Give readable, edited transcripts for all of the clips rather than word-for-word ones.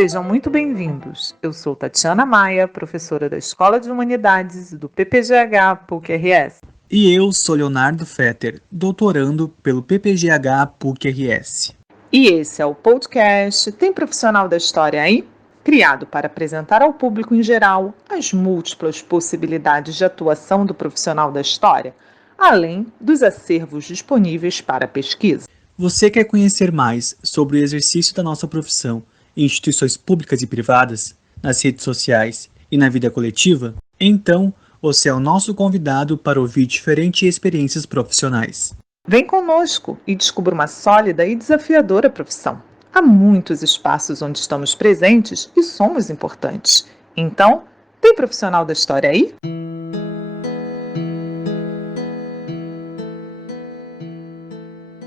Sejam muito bem-vindos. Eu sou Tatiana Maia, professora da Escola de Humanidades do PPGH PUC-RS. E eu sou Leonardo Fetter, doutorando pelo PPGH PUC-RS. E esse é o podcast Tem Profissional da História aí? Criado para apresentar ao público em geral as múltiplas possibilidades de atuação do profissional da história, além dos acervos disponíveis para pesquisa. Você quer conhecer mais sobre o exercício da nossa profissão em instituições públicas e privadas, nas redes sociais e na vida coletiva? Então, você é o nosso convidado para ouvir diferentes experiências profissionais. Vem conosco e descubra uma sólida e desafiadora profissão. Há muitos espaços onde estamos presentes e somos importantes. Então, tem profissional da história aí?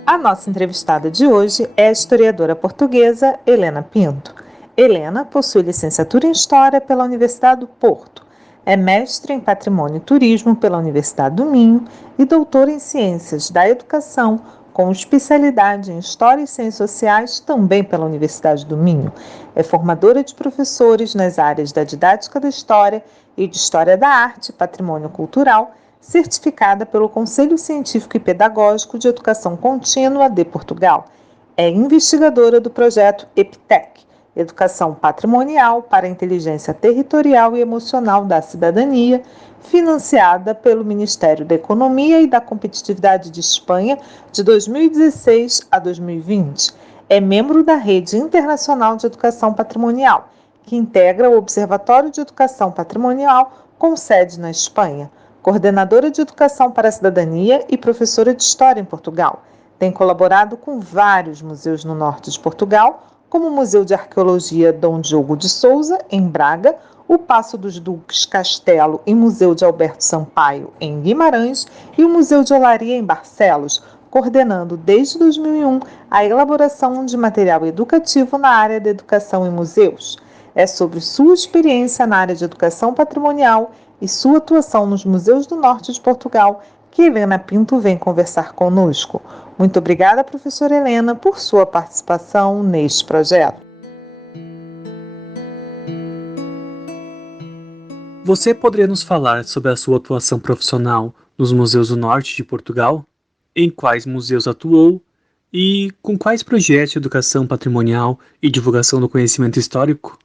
A nossa entrevistada de hoje é a historiadora portuguesa Helena Pinto. Helena possui licenciatura em História pela Universidade do Porto, é mestre em Patrimônio e Turismo pela Universidade do Minho e doutora em Ciências da Educação, com especialidade em História e Ciências Sociais também pela Universidade do Minho. É formadora de professores nas áreas da Didática da História e de História da Arte e Patrimônio Cultural, certificada pelo Conselho Científico e Pedagógico de Educação Contínua de Portugal. É investigadora do projeto EPTEC, Educação Patrimonial para a Inteligência Territorial e Emocional da Cidadania, financiada pelo Ministério da Economia e da Competitividade de Espanha de 2016 a 2020. É membro da Rede Internacional de Educação Patrimonial, que integra o Observatório de Educação Patrimonial com sede na Espanha. Coordenadora de Educação para a Cidadania e professora de História em Portugal. Tem colaborado com vários museus no norte de Portugal, como o Museu de Arqueologia Dom Diogo de Souza, em Braga, o Paço dos Duques Castelo e Museu de Alberto Sampaio, em Guimarães, e o Museu de Olaria, em Barcelos, coordenando desde 2001 a elaboração de material educativo na área de educação em museus. É sobre sua experiência na área de educação patrimonial e sua atuação nos museus do norte de Portugal que Helena Pinto vem conversar conosco. Muito obrigada, professora Helena, por sua participação neste projeto. Você poderia nos falar sobre a sua atuação profissional nos museus do norte de Portugal? Em quais museus atuou? E com quais projetos de educação patrimonial e divulgação do conhecimento histórico?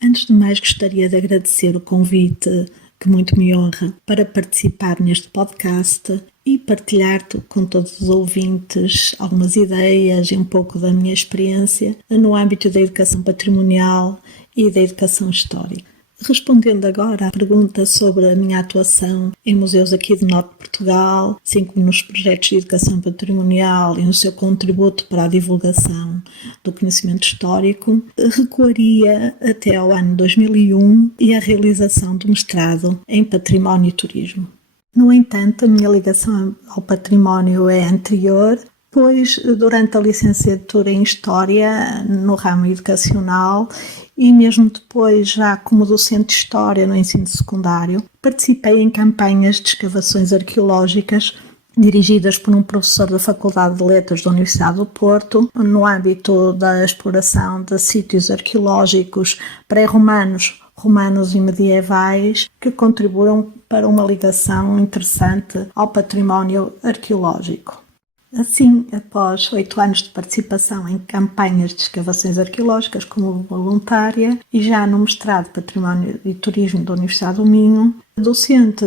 Antes de mais, gostaria de agradecer o convite, que muito me honra, para participar neste podcast e partilhar com todos os ouvintes algumas ideias e um pouco da minha experiência no âmbito da educação patrimonial e da educação histórica. Respondendo agora à pergunta sobre a minha atuação em museus aqui do norte de Portugal, assim como nos projetos de educação patrimonial e no seu contributo para a divulgação do conhecimento histórico, recuaria até ao ano 2001 e a realização do mestrado em Património e Turismo. No entanto, a minha ligação ao património é anterior, pois durante a licenciatura em História, no ramo educacional, e mesmo depois, já como docente de História no ensino secundário, participei em campanhas de escavações arqueológicas dirigidas por um professor da Faculdade de Letras da Universidade do Porto, no âmbito da exploração de sítios arqueológicos pré-romanos, romanos e medievais, que contribuíram para uma ligação interessante ao património arqueológico. Assim, após 8 anos de participação em campanhas de escavações arqueológicas como voluntária e já no mestrado de Património e Turismo da Universidade do Minho, docente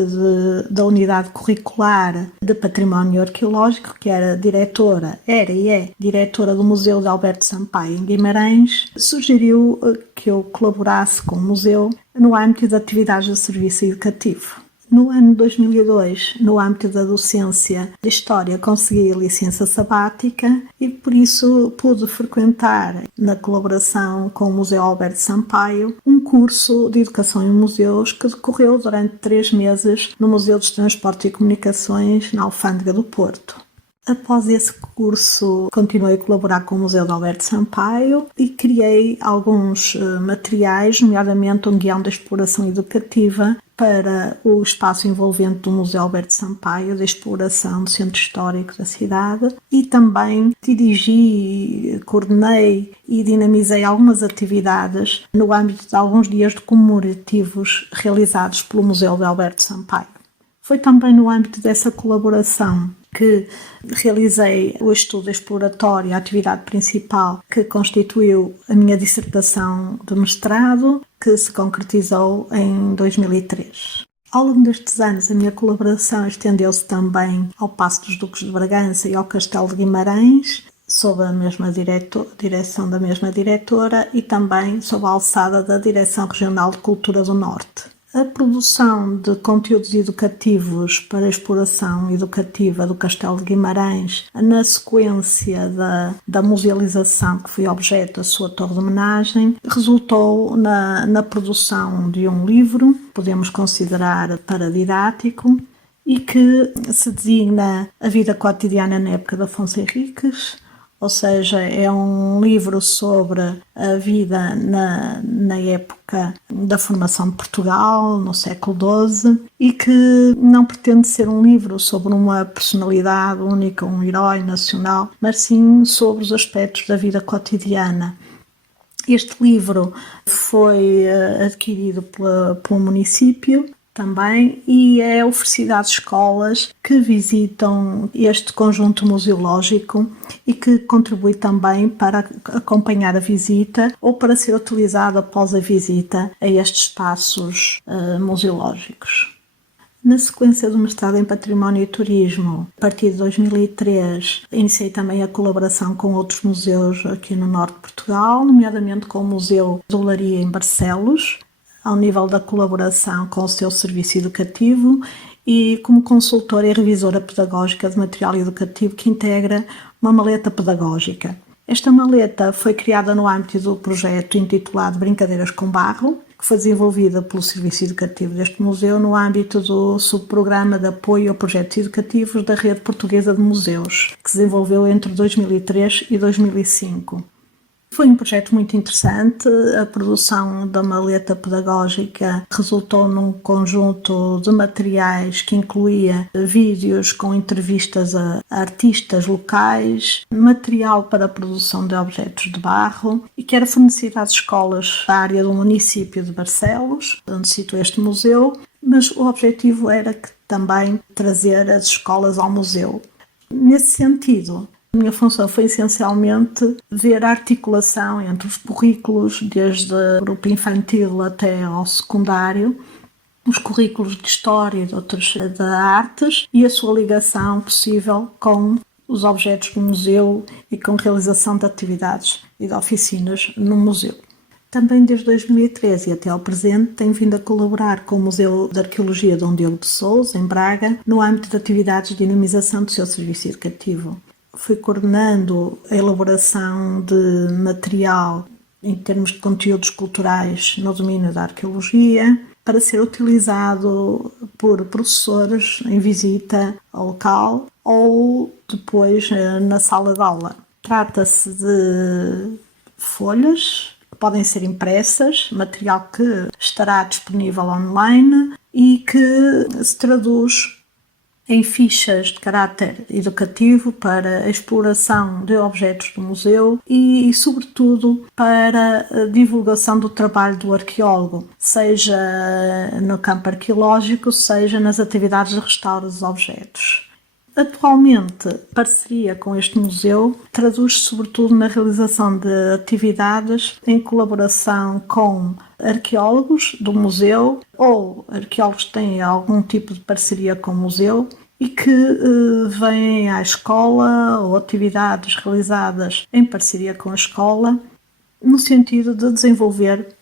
da unidade curricular de Património Arqueológico, que era e é diretora do Museu de Alberto Sampaio em Guimarães, sugeriu que eu colaborasse com o museu no âmbito de atividades de serviço educativo. No ano de 2002, no âmbito da docência de História, consegui a licença sabática e por isso pude frequentar, na colaboração com o Museu Alberto Sampaio, um curso de Educação em Museus que decorreu durante 3 meses no Museu dos Transportes e Comunicações, na Alfândega do Porto. Após esse curso, continuei a colaborar com o Museu de Alberto Sampaio e criei alguns materiais, nomeadamente um guião de exploração educativa para o espaço envolvente do Museu Alberto Sampaio, de exploração do centro histórico da cidade, e também dirigi, coordenei e dinamizei algumas atividades no âmbito de alguns dias comemorativos realizados pelo Museu de Alberto Sampaio. Foi também no âmbito dessa colaboração que realizei o estudo exploratório, a atividade principal que constituiu a minha dissertação de mestrado, que se concretizou em 2003. Ao longo destes anos, a minha colaboração estendeu-se também ao Paço dos Duques de Bragança e ao Castelo de Guimarães, sob a mesma direção da mesma diretora, e também sob a alçada da Direção Regional de Cultura do Norte. A produção de conteúdos educativos para a exploração educativa do Castelo de Guimarães, na sequência da musealização que foi objeto da sua torre de homenagem, resultou na produção de um livro, podemos considerar paradidático, e que se designa A Vida Cotidiana na Época de Afonso Henriques, ou seja, é um livro sobre a vida na época da formação de Portugal, no século XII, e que não pretende ser um livro sobre uma personalidade única, um herói nacional, mas sim sobre os aspectos da vida cotidiana. Este livro foi adquirido pelo município também, e é oferecido às escolas que visitam este conjunto museológico e que contribui também para acompanhar a visita ou para ser utilizado após a visita a estes espaços museológicos. Na sequência do mestrado em Património e Turismo, a partir de 2003, iniciei também a colaboração com outros museus aqui no norte de Portugal, nomeadamente com o Museu de Olaria em Barcelos, ao nível da colaboração com o seu serviço educativo, e como consultora e revisora pedagógica de material educativo que integra uma maleta pedagógica. Esta maleta foi criada no âmbito do projeto intitulado Brincadeiras com Barro, que foi desenvolvida pelo serviço educativo deste museu no âmbito do subprograma de apoio a projetos educativos da Rede Portuguesa de Museus, que se desenvolveu entre 2003 e 2005. Foi um projeto muito interessante. A produção da maleta pedagógica resultou num conjunto de materiais que incluía vídeos com entrevistas a artistas locais, material para a produção de objetos de barro, e que era fornecido às escolas da área do município de Barcelos, onde se situa este museu, mas o objetivo era também trazer as escolas ao museu. Nesse sentido, a minha função foi essencialmente ver a articulação entre os currículos, desde o grupo infantil até ao secundário, os currículos de História e de outras de artes, e a sua ligação possível com os objetos do museu e com a realização de atividades e de oficinas no museu. Também desde 2013 e até ao presente tenho vindo a colaborar com o Museu de Arqueologia Dom Diogo de Sousa, em Braga, no âmbito de atividades de dinamização do seu serviço educativo. Fui coordenando a elaboração de material em termos de conteúdos culturais no domínio da arqueologia, para ser utilizado por professores em visita ao local ou depois na sala de aula. Trata-se de folhas que podem ser impressas, material que estará disponível online e que se traduz em fichas de caráter educativo para a exploração de objetos do museu e sobretudo, para a divulgação do trabalho do arqueólogo, seja no campo arqueológico, seja nas atividades de restauro dos objetos. Atualmente, a parceria com este museu traduz-se sobretudo na realização de atividades em colaboração com arqueólogos do museu ou arqueólogos que têm algum tipo de parceria com o museu e que vêm à escola, ou atividades realizadas em parceria com a escola, no sentido de desenvolver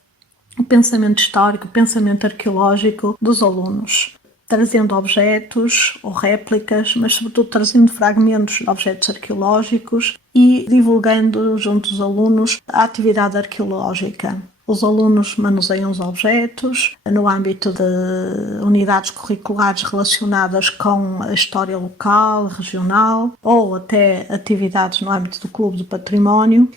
o pensamento histórico, o pensamento arqueológico dos alunos, trazendo objetos ou réplicas, mas sobretudo trazendo fragmentos de objetos arqueológicos e divulgando junto dos alunos a atividade arqueológica. Os alunos manuseiam os objetos no âmbito de unidades curriculares relacionadas com a história local, regional, ou até atividades no âmbito do Clube do Património,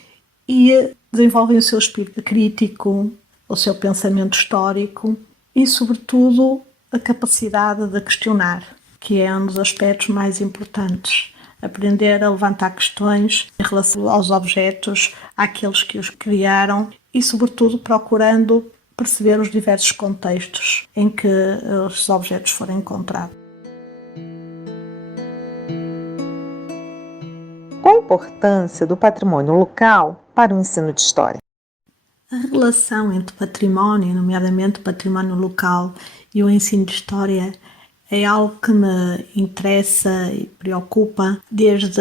e desenvolvem o seu espírito crítico, o seu pensamento histórico e, sobretudo, a capacidade de questionar, que é um dos aspectos mais importantes. Aprender a levantar questões em relação aos objetos, àqueles que os criaram e, sobretudo, procurando perceber os diversos contextos em que os objetos foram encontrados. Qual a importância do patrimônio local para o ensino de história? A relação entre património, nomeadamente património local, e o ensino de história é algo que me interessa e preocupa desde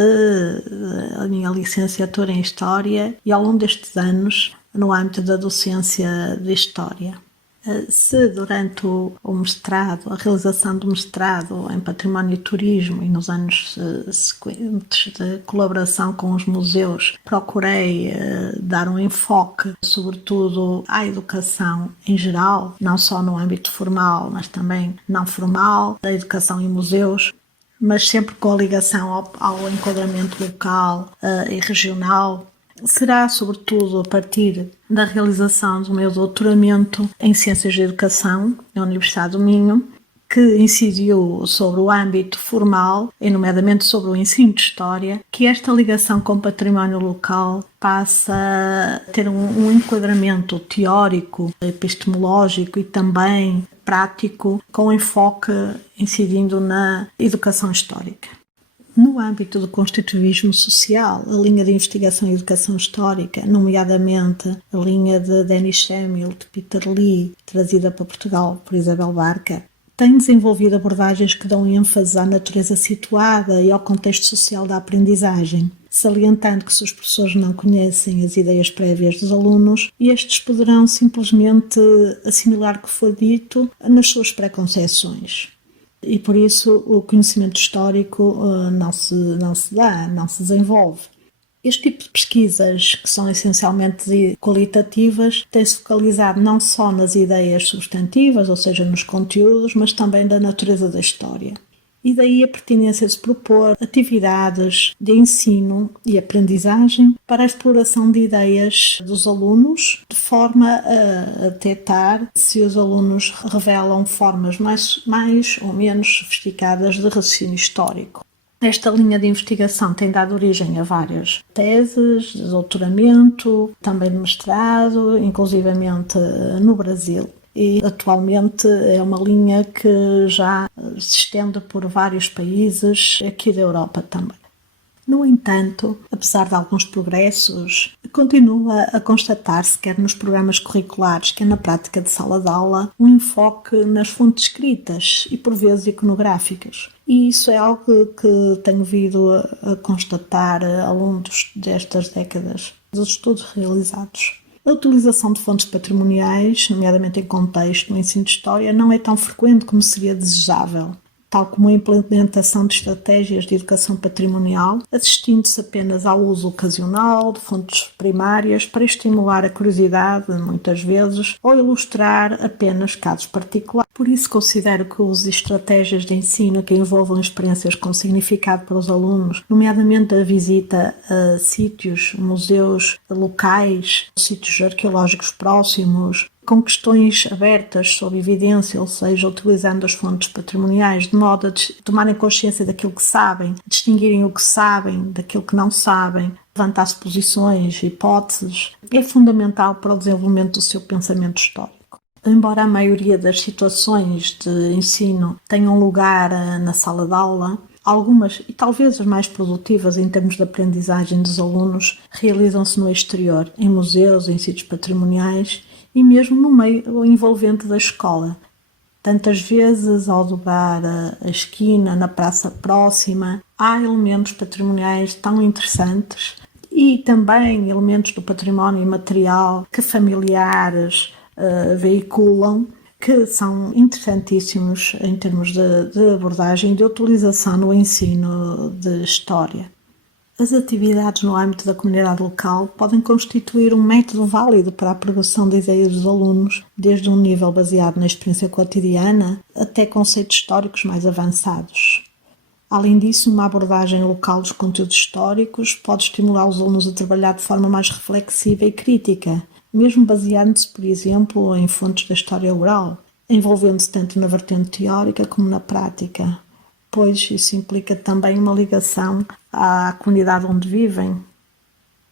a minha licenciatura em História e ao longo destes anos no âmbito da docência de História. Se durante o mestrado, a realização do mestrado em Património e Turismo e nos anos seguintes de colaboração com os museus, procurei dar um enfoque, sobretudo, à educação em geral, não só no âmbito formal, mas também não formal, da educação em museus, mas sempre com a ligação ao enquadramento local e regional. Será, sobretudo, a partir da realização do meu doutoramento em Ciências de Educação na Universidade do Minho, que incidiu sobre o âmbito formal, e nomeadamente sobre o ensino de História, que esta ligação com o património local passa a ter um enquadramento teórico, epistemológico e também prático, com enfoque incidindo na educação histórica. No âmbito do construtivismo social, a linha de investigação e educação histórica, nomeadamente a linha de Denis Semel, de Peter Lee, trazida para Portugal por Isabel Barca, tem desenvolvido abordagens que dão ênfase à natureza situada e ao contexto social da aprendizagem, salientando que se os professores não conhecem as ideias prévias dos alunos, estes poderão simplesmente assimilar o que foi dito nas suas preconceções. E por isso o conhecimento histórico não se desenvolve. Este tipo de pesquisas, que são essencialmente qualitativas, tem-se focalizado não só nas ideias substantivas, ou seja, nos conteúdos, mas também da natureza da história. E daí a pertinência de se propor atividades de ensino e aprendizagem para a exploração de ideias dos alunos, de forma a detectar se os alunos revelam formas mais ou menos sofisticadas de raciocínio histórico. Esta linha de investigação tem dado origem a várias teses de doutoramento, também de mestrado, inclusivamente no Brasil. E atualmente é uma linha que já se estende por vários países aqui da Europa também. No entanto, apesar de alguns progressos, continua a constatar-se, quer nos programas curriculares, quer na prática de sala de aula, um enfoque nas fontes escritas e por vezes iconográficas. E isso é algo que tenho vindo a constatar ao longo destas décadas dos estudos realizados. A utilização de fontes patrimoniais, nomeadamente em contexto no ensino de história, não é tão frequente como seria desejável, tal como a implementação de estratégias de educação patrimonial, assistindo-se apenas ao uso ocasional de fontes primárias para estimular a curiosidade, muitas vezes, ou ilustrar apenas casos particulares. Por isso considero que o uso de estratégias de ensino que envolvam experiências com significado para os alunos, nomeadamente a visita a sítios, museus locais, sítios arqueológicos próximos, com questões abertas sob evidência, ou seja, utilizando as fontes patrimoniais de modo a tomarem consciência daquilo que sabem, distinguirem o que sabem daquilo que não sabem, levantar suposições, hipóteses, é fundamental para o desenvolvimento do seu pensamento histórico. Embora a maioria das situações de ensino tenham lugar na sala de aula, algumas, e talvez as mais produtivas em termos de aprendizagem dos alunos, realizam-se no exterior, em museus, em sítios patrimoniais e mesmo no meio envolvente da escola. Tantas vezes, ao dobrar a esquina, na praça próxima, há elementos patrimoniais tão interessantes e também elementos do património imaterial que familiares veiculam, que são interessantíssimos em termos de abordagem e de utilização no ensino de história. As atividades no âmbito da comunidade local podem constituir um método válido para a progressão de ideias dos alunos, desde um nível baseado na experiência cotidiana até conceitos históricos mais avançados. Além disso, uma abordagem local dos conteúdos históricos pode estimular os alunos a trabalhar de forma mais reflexiva e crítica, mesmo baseando-se, por exemplo, em fontes da história oral. envolvendo-se tanto na vertente teórica como na prática, pois isso implica também uma ligação à comunidade onde vivem.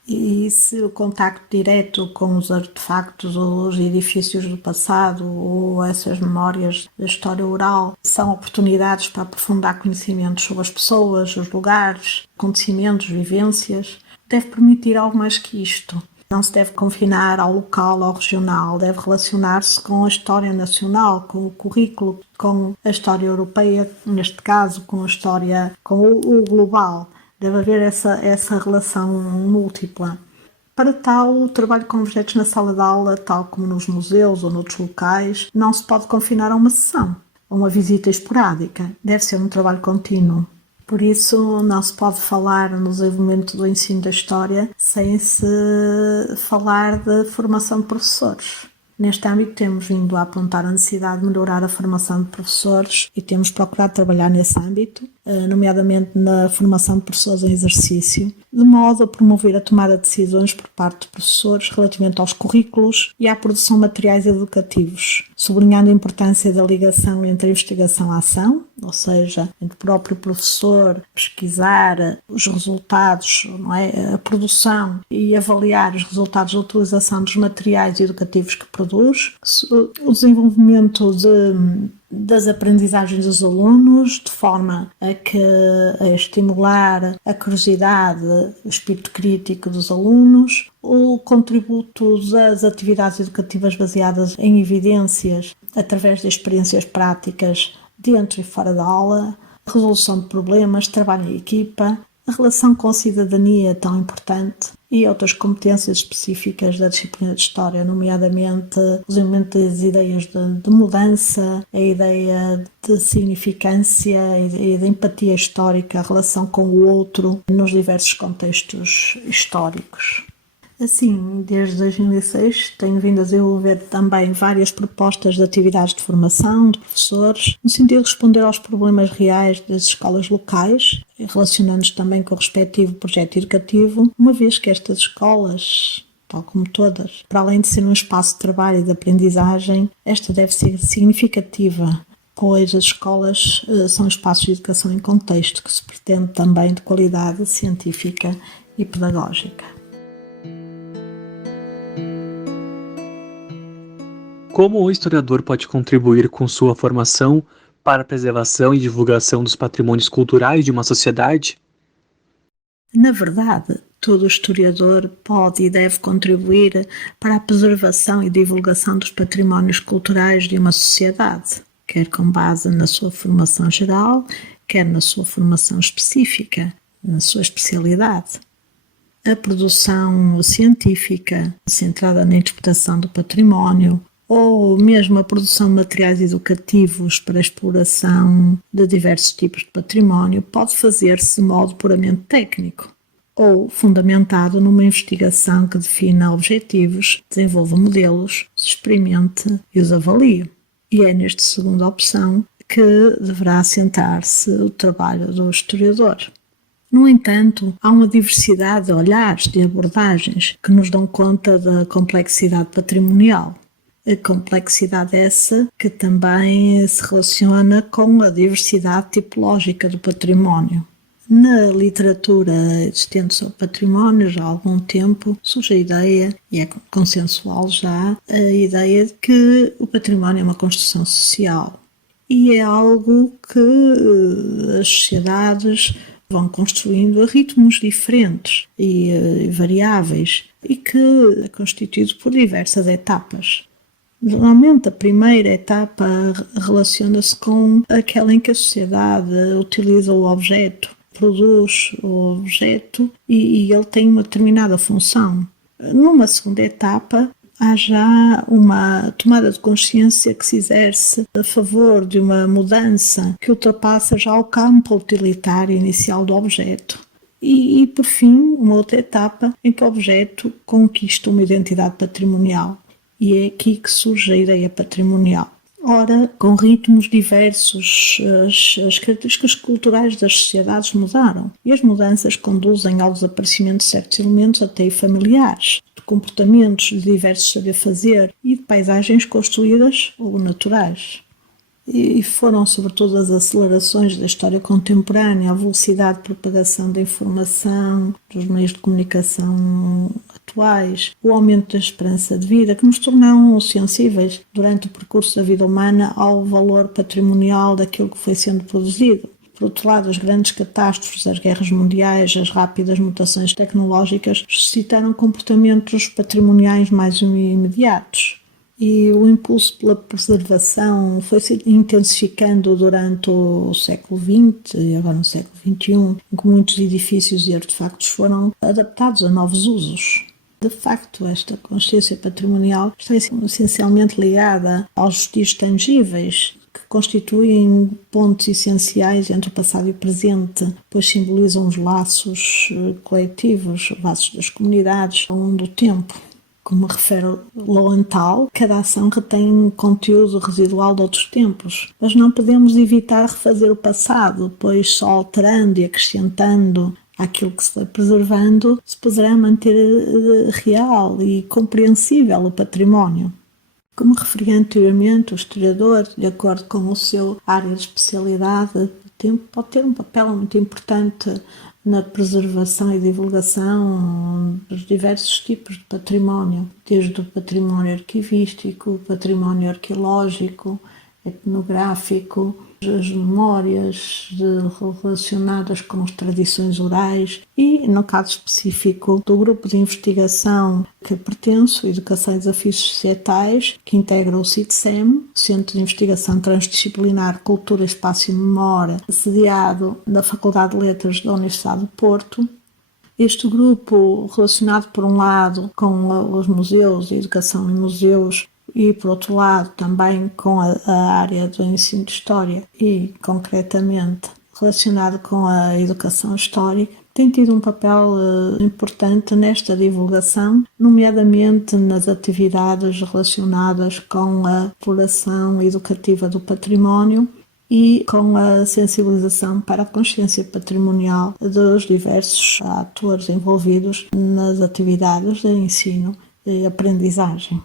E se o contacto direto com os artefactos ou os edifícios do passado ou essas memórias da história oral são oportunidades para aprofundar conhecimentos sobre as pessoas, os lugares, acontecimentos, vivências, deve permitir algo mais que isto. Não se deve confinar ao local, ao regional, deve relacionar-se com a história nacional, com o currículo, com a história europeia, neste caso, com a história, com o global. Deve haver essa relação múltipla. Para tal, o trabalho com objetos na sala de aula, tal como nos museus ou noutros locais, não se pode confinar a uma sessão, a uma visita esporádica. Deve ser um trabalho contínuo. Por isso, não se pode falar no desenvolvimento do ensino da história sem se falar de formação de professores. Neste âmbito, temos vindo a apontar a necessidade de melhorar a formação de professores e temos procurado trabalhar nesse âmbito, nomeadamente na formação de professores em exercício, de modo a promover a tomada de decisões por parte de professores relativamente aos currículos e à produção de materiais educativos, sublinhando a importância da ligação entre a investigação e a ação, ou seja, entre o próprio professor pesquisar os resultados, não é? A produção e avaliar os resultados da utilização dos materiais educativos que produz, o desenvolvimento das aprendizagens dos alunos, de forma a estimular a curiosidade, o espírito crítico dos alunos, o contributo das atividades educativas baseadas em evidências através de experiências práticas dentro e fora da aula, a resolução de problemas, trabalho em equipa, a relação com a cidadania tão importante e outras competências específicas da disciplina de História, nomeadamente o desenvolvimento das ideias de mudança, a ideia de significância e de empatia histórica, a relação com o outro nos diversos contextos históricos. Assim, desde 2006, tenho vindo a desenvolver também várias propostas de atividades de formação de professores, no sentido de responder aos problemas reais das escolas locais, relacionando-nos também com o respectivo projeto educativo, uma vez que estas escolas, tal como todas, para além de ser um espaço de trabalho e de aprendizagem, esta deve ser significativa, pois as escolas são espaços de educação em contexto, que se pretende também de qualidade científica e pedagógica. Como o historiador pode contribuir com sua formação para a preservação e divulgação dos patrimônios culturais de uma sociedade? Na verdade, todo historiador pode e deve contribuir para a preservação e divulgação dos patrimónios culturais de uma sociedade, quer com base na sua formação geral, quer na sua formação específica, na sua especialidade. A produção científica, centrada na interpretação do património, ou mesmo a produção de materiais educativos para a exploração de diversos tipos de património, pode fazer-se de modo puramente técnico, ou fundamentado numa investigação que defina objetivos, desenvolva modelos, os experimente e os avalie. E é nesta segunda opção que deverá assentar-se o trabalho do historiador. No entanto, há uma diversidade de olhares, de abordagens, que nos dão conta da complexidade patrimonial. A complexidade essa que também se relaciona com a diversidade tipológica do património. Na literatura existente sobre património, já há algum tempo, surge a ideia, e é consensual já, a ideia de que o património é uma construção social. E é algo que as sociedades vão construindo a ritmos diferentes e variáveis, e que é constituído por diversas etapas. Normalmente a primeira etapa relaciona-se com aquela em que a sociedade utiliza o objeto, produz o objeto e ele tem uma determinada função. Numa segunda etapa, há já uma tomada de consciência que se exerce a favor de uma mudança que ultrapassa já o campo utilitário inicial do objeto. E, por fim, uma outra etapa em que o objeto conquista uma identidade patrimonial. E é aqui que surge a ideia patrimonial. Ora, com ritmos diversos, as características culturais das sociedades mudaram e as mudanças conduzem ao desaparecimento de certos elementos até familiares, de comportamentos de diversos saber-fazer e de paisagens construídas ou naturais. E foram sobretudo as acelerações da história contemporânea, a velocidade de propagação da informação, dos meios de comunicação atuais, o aumento da esperança de vida que nos tornaram sensíveis durante o percurso da vida humana ao valor patrimonial daquilo que foi sendo produzido. Por outro lado, as grandes catástrofes, as guerras mundiais, as rápidas mutações tecnológicas suscitaram comportamentos patrimoniais mais imediatos. E o impulso pela preservação foi se intensificando durante o século XX e agora no século XXI, em que muitos edifícios e artefactos foram adaptados a novos usos. De facto, esta consciência patrimonial está essencialmente ligada aos vestígios tangíveis, que constituem pontos essenciais entre o passado e o presente, pois simbolizam os laços coletivos, os laços das comunidades ao longo do tempo. Como refere Lowenthal, cada ação retém conteúdo residual de outros tempos, mas não podemos evitar refazer o passado, pois só alterando e acrescentando àquilo que se foi preservando se poderá manter real e compreensível o património. Como referi anteriormente, o historiador, de acordo com o seu área de especialidade, pode ter um papel muito importante na preservação e divulgação dos diversos tipos de património, desde o património arquivístico, o património arqueológico, etnográfico, as memórias relacionadas com as tradições orais e, no caso específico do grupo de investigação que pertenço, Educação e Desafios Societais, que integra o CITSEM, Centro de Investigação Transdisciplinar Cultura, Espaço e Memória, sediado na Faculdade de Letras da Universidade do Porto. Este grupo, relacionado por um lado com os museus, a educação em museus, e, por outro lado, também com a área do ensino de História e, concretamente, relacionado com a educação histórica, tem tido um papel importante nesta divulgação, nomeadamente nas atividades relacionadas com a exploração educativa do património e com a sensibilização para a consciência patrimonial dos diversos atores envolvidos nas atividades de ensino e aprendizagem.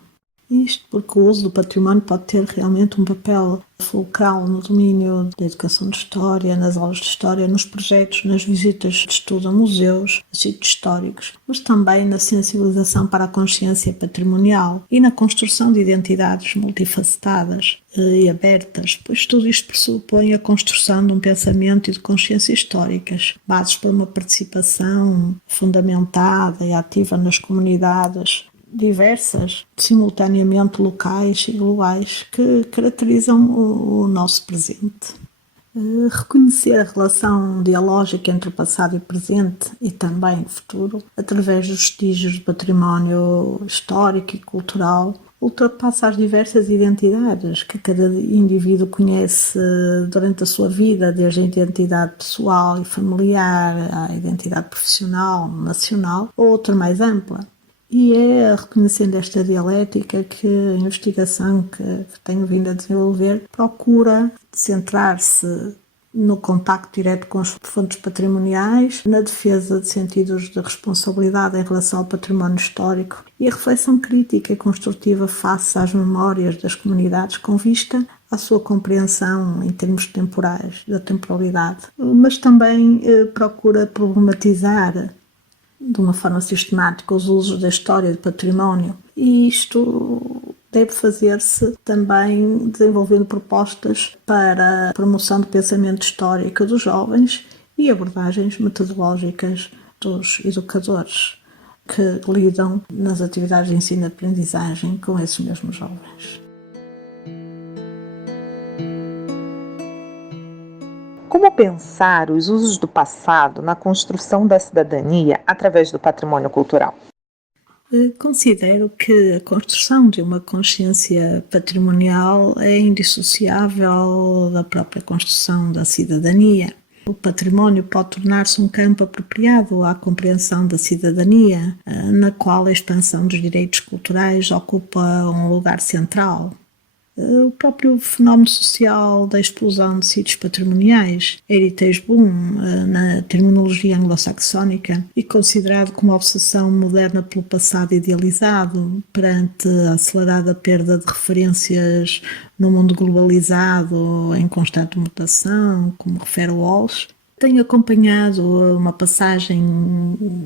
Isto porque o uso do património pode ter realmente um papel fulcral no domínio da educação de história, nas aulas de história, nos projetos, nas visitas de estudo a museus, a sítios históricos, mas também na sensibilização para a consciência patrimonial e na construção de identidades multifacetadas e abertas, pois tudo isto pressupõe a construção de um pensamento e de consciência históricas, bases para uma participação fundamentada e ativa nas comunidades diversas, simultaneamente locais e globais, que caracterizam o nosso presente. Reconhecer a relação dialógica entre o passado e o presente e também o futuro, através dos vestígios de património histórico e cultural, ultrapassa as diversas identidades que cada indivíduo conhece durante a sua vida, desde a identidade pessoal e familiar, à identidade profissional, nacional, ou outra mais ampla. E é reconhecendo esta dialética que a investigação que tenho vindo a desenvolver procura centrar-se no contacto direto com as fontes patrimoniais, na defesa de sentidos de responsabilidade em relação ao património histórico e a reflexão crítica e construtiva face às memórias das comunidades com vista à sua compreensão em termos temporais, da temporalidade, mas também procura problematizar de uma forma sistemática os usos da história e do património, e isto deve fazer-se também desenvolvendo propostas para a promoção do pensamento histórico dos jovens e abordagens metodológicas dos educadores que lidam nas atividades de ensino e aprendizagem com esses mesmos jovens. Como pensar os usos do passado na construção da cidadania através do patrimônio cultural? Considero que a construção de uma consciência patrimonial é indissociável da própria construção da cidadania. O património pode tornar-se um campo apropriado à compreensão da cidadania, na qual a expansão dos direitos culturais ocupa um lugar central. O próprio fenómeno social da explosão de sítios patrimoniais, heritage boom, na terminologia anglo-saxónica, e considerado como obsessão moderna pelo passado idealizado, perante a acelerada perda de referências no mundo globalizado em constante mutação, como refere Walsh. Tenho acompanhado uma passagem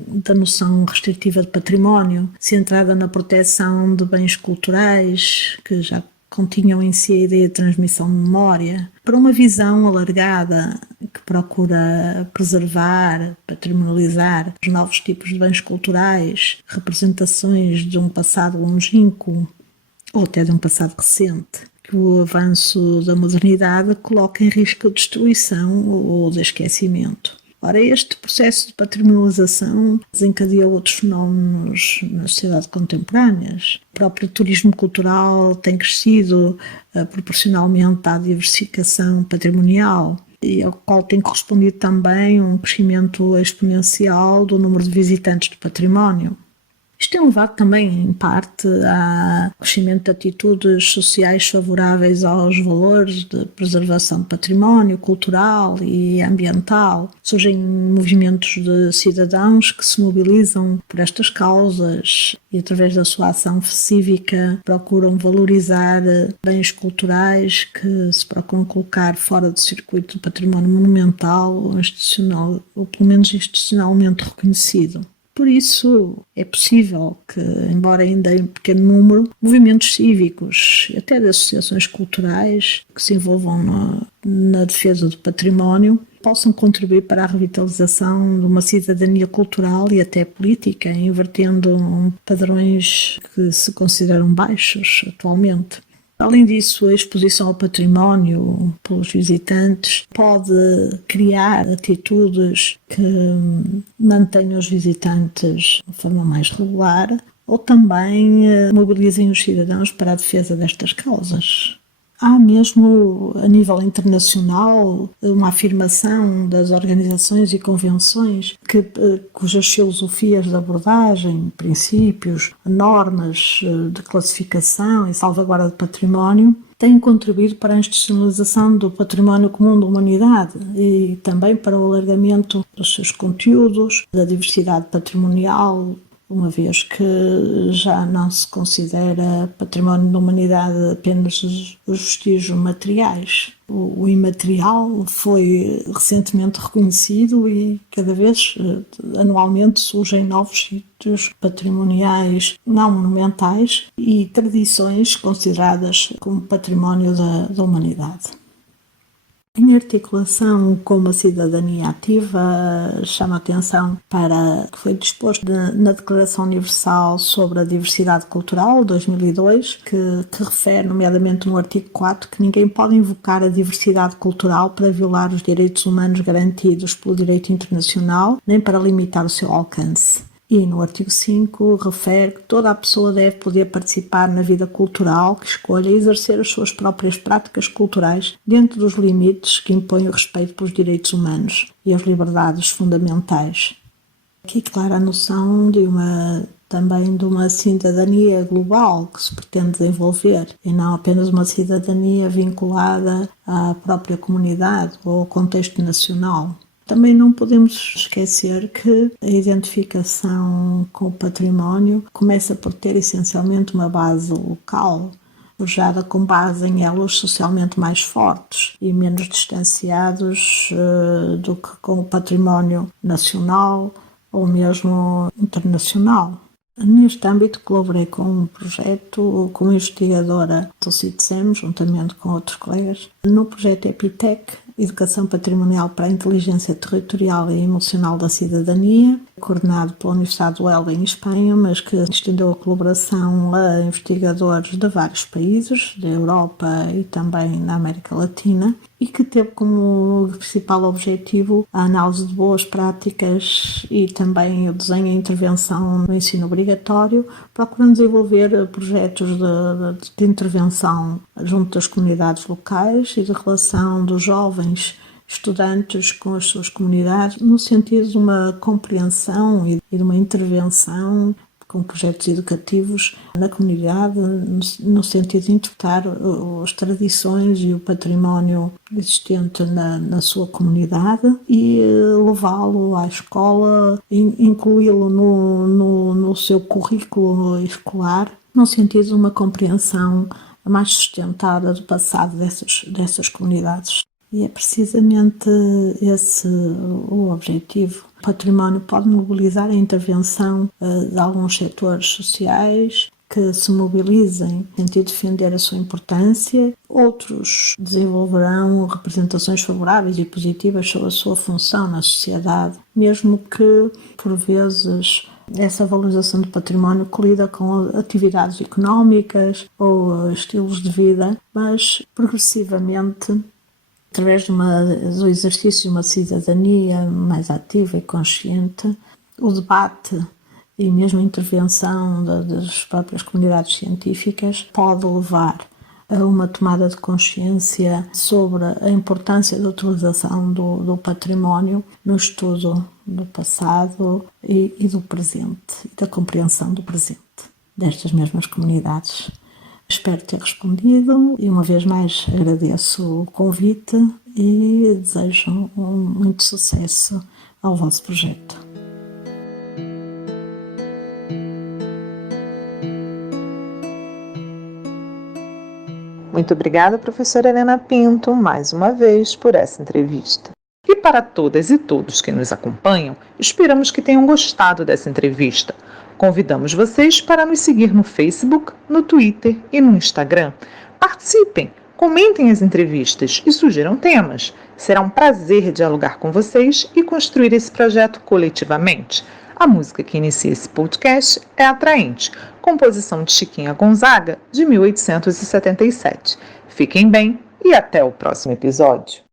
da noção restritiva de património, centrada na proteção de bens culturais, que já continham em si a ideia de transmissão de memória, para uma visão alargada que procura preservar, patrimonializar os novos tipos de bens culturais, representações de um passado longínquo ou até de um passado recente, que o avanço da modernidade coloca em risco de destruição ou de esquecimento. Ora, este processo de patrimonialização desencadeou outros fenómenos na sociedade contemporâneas. O próprio turismo cultural tem crescido proporcionalmente à diversificação patrimonial e ao qual tem correspondido também um crescimento exponencial do número de visitantes do património. Isto tem levado também, em parte, ao crescimento de atitudes sociais favoráveis aos valores de preservação de património cultural e ambiental. Surgem movimentos de cidadãos que se mobilizam por estas causas e, através da sua ação cívica, procuram valorizar bens culturais que se procuram colocar fora do circuito do património monumental ou institucional, ou pelo menos institucionalmente reconhecido. Por isso, é possível que, embora ainda em pequeno número, movimentos cívicos, até de associações culturais que se envolvam na defesa do património, possam contribuir para a revitalização de uma cidadania cultural e até política, invertendo padrões que se consideram baixos atualmente. Além disso, a exposição ao património pelos visitantes pode criar atitudes que mantenham os visitantes de forma mais regular ou também mobilizem os cidadãos para a defesa destas causas. Há mesmo, a nível internacional, uma afirmação das organizações e convenções cujas filosofias de abordagem, princípios, normas de classificação e salvaguarda de património têm contribuído para a institucionalização do património comum da humanidade e também para o alargamento dos seus conteúdos, da diversidade patrimonial, uma vez que já não se considera património da humanidade apenas os vestígios materiais. O imaterial foi recentemente reconhecido e cada vez, anualmente, surgem novos sítios patrimoniais não monumentais e tradições consideradas como património da humanidade. Em articulação com uma cidadania ativa, chama a atenção para o que foi disposto na Declaração Universal sobre a Diversidade Cultural, 2002, que refere, nomeadamente no artigo 4, que ninguém pode invocar a diversidade cultural para violar os direitos humanos garantidos pelo direito internacional, nem para limitar o seu alcance. E no artigo 5 refere que toda a pessoa deve poder participar na vida cultural que escolha e exercer as suas próprias práticas culturais dentro dos limites que impõem o respeito pelos direitos humanos e as liberdades fundamentais. Aqui, claro, a noção também de uma cidadania global que se pretende desenvolver e não apenas uma cidadania vinculada à própria comunidade ou ao contexto nacional. Também não podemos esquecer que a identificação com o património começa por ter essencialmente uma base local, forjada com base em elos socialmente mais fortes e menos distanciados do que com o património nacional ou mesmo internacional. Neste âmbito, colaborei com um projeto como investigadora do CITSEM, juntamente com outros colegas, no projeto EPITEC, Educação Patrimonial para a Inteligência Territorial e Emocional da Cidadania, coordenado pela Universidade de Huelva, em Espanha, mas que estendeu a colaboração a investigadores de vários países, da Europa e também na América Latina, e que teve como principal objetivo a análise de boas práticas e também o desenho e intervenção no ensino obrigatório, procurando desenvolver projetos de intervenção junto das comunidades locais e de relação dos jovens estudantes com as suas comunidades, no sentido de uma compreensão e de uma intervenção com projetos educativos na comunidade, no sentido de interpretar as tradições e o património existente na sua comunidade e levá-lo à escola, incluí-lo no seu currículo escolar, no sentido de uma compreensão mais sustentada do passado dessas comunidades. E é precisamente esse o objetivo. O património pode mobilizar a intervenção de alguns setores sociais que se mobilizem no sentido de defender a sua importância. Outros desenvolverão representações favoráveis e positivas sobre a sua função na sociedade, mesmo que, por vezes, essa valorização do património colida com atividades económicas ou estilos de vida, mas progressivamente, através do exercício de uma cidadania mais ativa e consciente, o debate e mesmo a intervenção das próprias comunidades científicas pode levar a uma tomada de consciência sobre a importância da utilização do património no estudo do passado e do presente, e da compreensão do presente destas mesmas comunidades. Espero ter respondido e uma vez mais agradeço o convite e desejo muito sucesso ao vosso projeto. Muito obrigada, professora Helena Pinto, mais uma vez por essa entrevista. E para todas e todos que nos acompanham, esperamos que tenham gostado dessa entrevista. Convidamos vocês para nos seguir no Facebook, no Twitter e no Instagram. Participem, comentem as entrevistas e sugiram temas. Será um prazer dialogar com vocês e construir esse projeto coletivamente. A música que inicia esse podcast é Atraente, composição de Chiquinha Gonzaga, de 1877. Fiquem bem e até o próximo episódio.